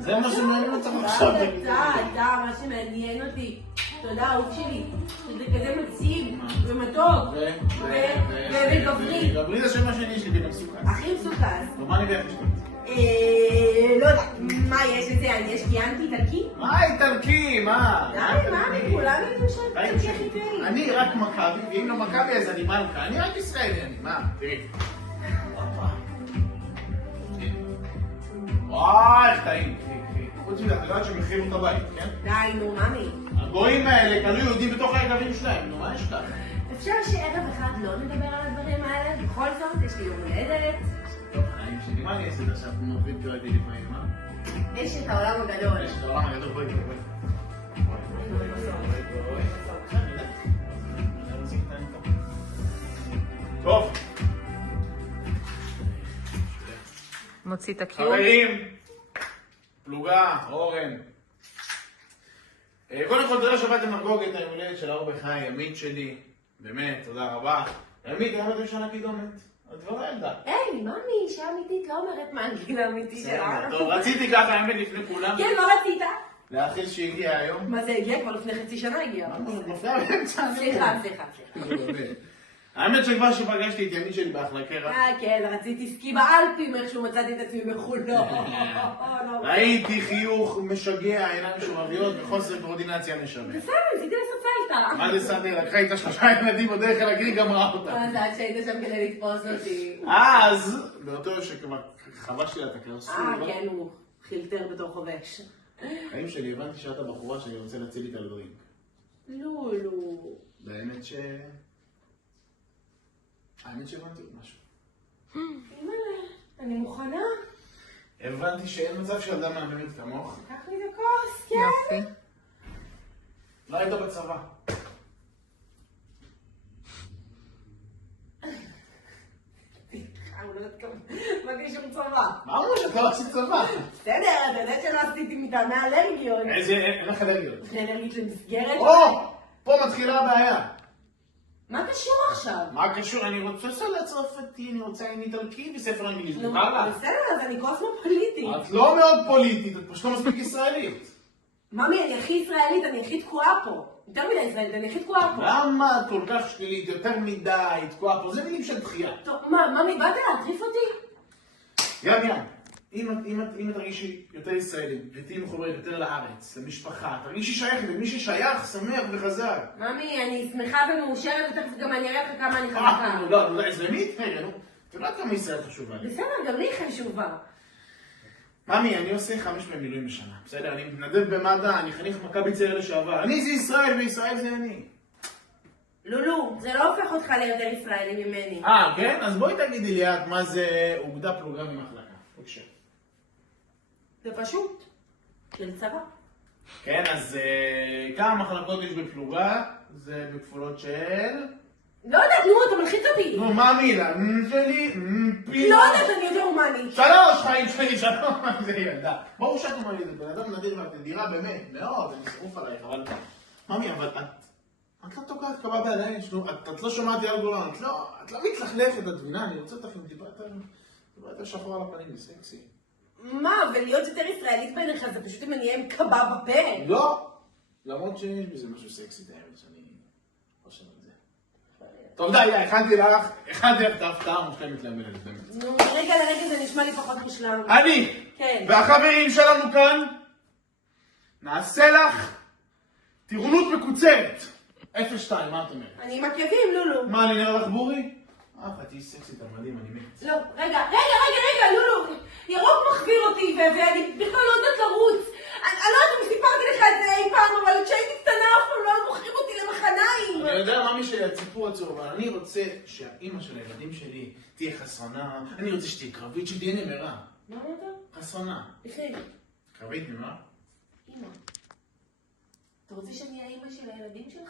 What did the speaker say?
זה מה שמעניין אותך עכשיו. אתה, מה שמעניין אותי. תודה, אהוב שלי. שזה כזה מקסים, ומתוק, וגברי. גברי זה שם השני שלי, וגם סוכס. הכי מסוכס. ומה אני בערך שלי? לא יודע, מה יש לזה? יש קיאנטי איטלקי? מה איטלקי? מה? די, מה אני? כולם יודעים שאני איטלקי הכי טעים. אני רק מכבי, ואם לא מכבי אז אני מלכה. אני רק ישראלי, אני, מה? תראי. וואי, איך טעים. חוץ מזה, את יודעת שהם החריבו את הבית, כן? די, נו, ממי. הגויים האלה קנו יהודים בתוך היקבים שלהם, נו, מה יש לך? אפשר שערב אחד לא נדבר על הדברים האלה? בכל זאת, יש לי יום הולדת. חיים שלי, מה אני אעשה את עכשיו? אנחנו נוביל תראי לפעמים, מה? יש את העולם הגדול. יש את העולם הגדול, בואי. טוב. מוציא את הקיום. חברים, פלוגה, אורן. קודם כל, תודה שבאתם לחגוג את היום הולדת של האור בחי, ימית שלי. באמת, תודה רבה. ימית, היום את ראשונה קידומת. הדבר הילדה. היי, ממי, אישה אמיתית לא אומרת מה הגיל האמיתי שלה. טוב, רציתי ככה האמת לפני כולם. כן, מה רצית? לאחיל שהגיע היום. מה זה הגיע? כבר לפני חצי שנה הגיע. מה את מפריעה באמצע? סליחה. האמת שכבר שפגשתי את ימית שלי באחלה קרח. כן, רציתי סקי באלפים, איכשהו מצאתי את עצמי בחו"ל. ראיתי חיוך משגע, עיניים משורביות וחוסר קורדינציה משווה. בסדר, ניסיתי לעשות סלטה. מה זה סעדי? לקחה איתה 3 ילדים בדרך אל הגריג גמרה אותה. מה זה עד שהיית שם כדי לתפוס אותי? אז, באותו שכבר חבשתי לה את הקרסול. כן, הוא חילטר בתור חובש. חיים שלי, הבנתי שאת הבחורה שאני רוצה להציל איתה לדרינק. לא. באמת האמת שהבנתי עוד משהו. אימא'לה, אני מוכנה. הבנתי שאין מצב שילדה מהממת כמוך. קח לי את הכוס, כן? יופי. לא היית בצבא. מה קשור צבא? מה אמרו שאת לא עשית צבא? בסדר, אתה יודע שלא עשיתי מטעמי אלרגיות. אין לך אלרגיות. אלרגית למסגרת? פה מתחילה הבעיה. מה קשור עכשיו? מה קשור? אני רוצה סלט צרפתי, אני רוצה עם איטלקי וספר אנגלית. נו, מותר לך? בסדר, אז אני קוסמופוליטית. את לא מאוד פוליטית, את פשוט לא מספיק ישראלית. ממי, אני הכי ישראלית, אני הכי תקועה פה. יותר מדי ישראלית, אני הכי תקועה פה. למה את כל כך שלילית, יותר מדי, תקועה פה? זה מילים של דחייה. טוב, מה, ממי, באת להטריף אותי? אם את תרגישי יותר ישראלית, ותהיי מחוברת יותר לארץ, למשפחה, תרגישי שייכת, ומי ששייך, שמח וחזק. ממי, אני שמחה ומאושרת, ותכף גם אני אראה לך כמה אני חזקה. לא, אצלמית? רגע, נו. את יודעת כמה ישראל חשובה לי. בסדר, גם לי חשובה. ממי, אני עושה 5 מילואים בשנה, בסדר? אני מתנדב במד"א, אני חניך מכבי צעיר לשעבר. אני זה ישראל, וישראל זה אני. לולו, זה לא הופך אותך ליותר ישראלי ממני. כן? אז בואי תגידי לי את מה זה אוגדה פלוגה ממחלקה. בבקשה. זה פשוט. של צבא. כן, אז כמה מחלקות יש בפלוגה? זה בכפולות של... לא יודעת, נו, אתה מלחיץ אותי. נו, מה המילה? שלי, פינה. לא יודעת, אני יותר הומנית. 3, חיים שלי, 3, זה ילדה. ברור שאת הומנית, בן אדם נדיר ואת נדירה באמת, מאוד, אני שרוף עלייך, אבל... ממי, אבל את לא תוקעת קבע בידיים, את לא שומעת יד גולן, את לא מתלכלכת, את מבינה, אני רוצה אותך עם טיפה יותר שחור על הפנים, זה סקסי. מה, ולהיות יותר ישראלית בעיניך זה פשוט אם אני אהיה עם קבב בפה? לא, למרות שיש בזה משהו סקסי, די, שאני חושב על זה. טוב, די, הכנתי לך את ההפתעה המושלמת להמלת, באמת. נו, רגע לרגע זה נשמע לי פחות מושלם. אני כן. והחברים שלנו כאן נעשה לך טירונות מקוצרת. 0-2, מה את אומרת? אני עם עקבים, לולו. מה, אני נראה לך בורי? תהיי סקסית, המדהים, אני מת. לא, רגע, לולו. ירוק מחביר אותי, ואני בכלל לא יודעת לרוץ. אני לא יודעת אם סיפרתי לך את זה אי פעם, אבל כשהייתי קטנה אף פעם לא מוכרים אותי למחניים. אני יודע מה שלי הציפור עצור, אבל אני רוצה שהאימא של הילדים שלי תהיה חסונה, אני רוצה שתהיה קרבית, שתהיה נמרה. מה אמרת? חסונה. בכי. קרבית נמרה? אמא. אתה רוצה שאני אהיה האמא של הילדים שלך?